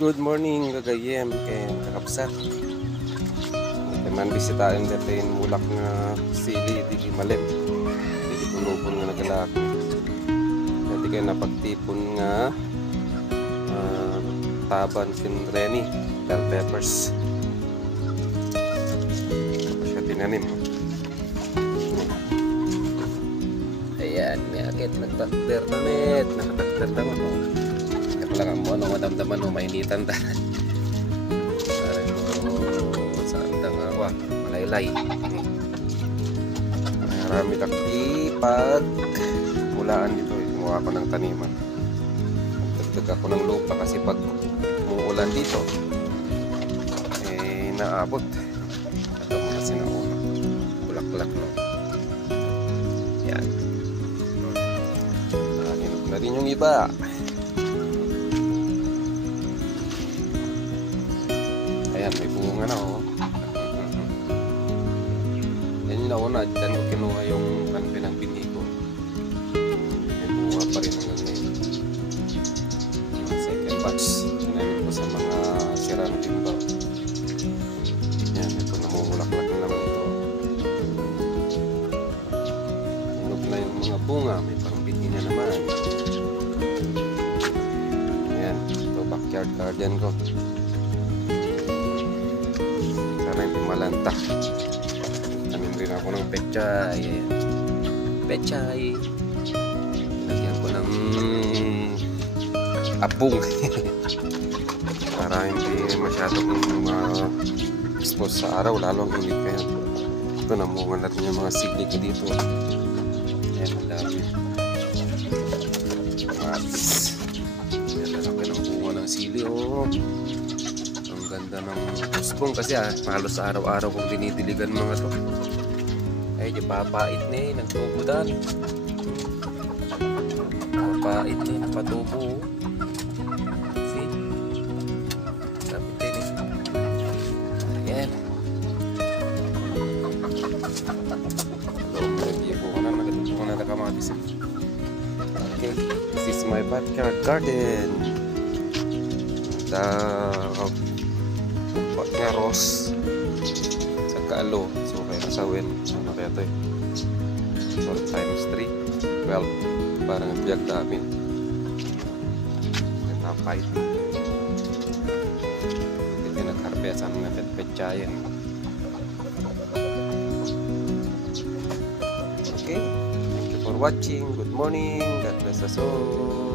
Good morning gagayem kay kakapsat. Teman bisitahin natin mulak nga sili di malem. Di punupon nga nagalak. Dati kay napagtipon nga taban kin reni, bell peppers. Siya tinanim. Ayan, may akit nagtakder na net, nakatakder na ako. Lang mo ano madamdaman mo mainitan ta. Para saan tang ako malaylay. Marami takipag mulaan dito. Kumuha ako ng taniman. Dagdag ako ng lupa kasi pag umuulan dito eh naabot. Ito mga sinauna. Bulak-bulak no. Yan. Hinog na rin yung iba. Ayan, may bunga na oh. Yan yung nauna, dyan ko kinuha yung kanpinang bini ko. May bunga pa rin hanggang ngayon. Second batch, sinayin ko sa mga sirang timba. Yan, ito namumulak-lak na naman ito. Hinog na yung mga bunga, may parang bini na naman. Ayan, ito backyard garden ko. Sana hindi malanta. Tanim rin ako ng pechay. Pechay. Lagyan ko ng apong. Para hindi masyadong expose sa araw. Lalo ang init kayo. Ito, namunga natin yung mga sigli ko dito. Ayan, ang dami. Matis. Ayan, lalaki ng bunga ng sili. Oh. Ganda ng puspong kasi halos araw-araw kong dinidiligan mga to. Ay, di papait ni nagtubudan. Papait ni napatubo. See? Sabi din eh. Ayan. Lagi po ko na nagatubo ko na nakamatis. Okay, this is my backyard garden. Nga rose sa kaalo, so kaya nasawin ano kaya ito eh, so times 3 12 parang biyag namin napait hindi nagkarpesan ng petpechayan. Okay, thank you for watching. Good morning, God bless us all.